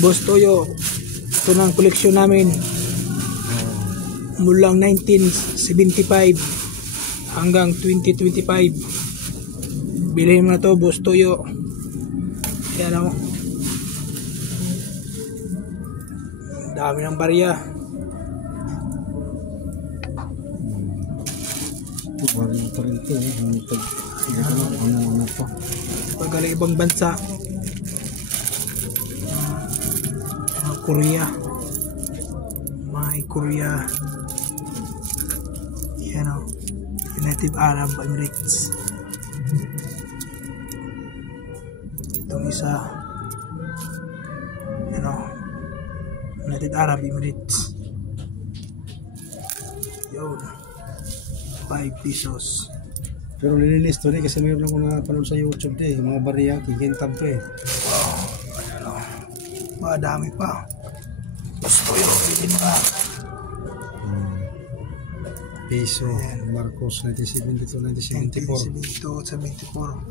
Boss Toyo, ito ng koleksyon namin mula 1975 hanggang 2025. Bilhin mo na to, Boss Toyo. Yan o, dami ng barya. Walang pa rin ito ano pa Pagkala ibang bansa, Korea, Korea, yan o, United Arab Emirates. Itong isa, yan o, United Arab Emirates. Yun, 5 pesos. pero nilinis to kasi mayroon ako napanood sa YouTube yung mga bariya kikintab to Wow, ayan o, madami pa. Gusto yun, bilhin pa. Peso Marcos 1972 1974 1972 at 74.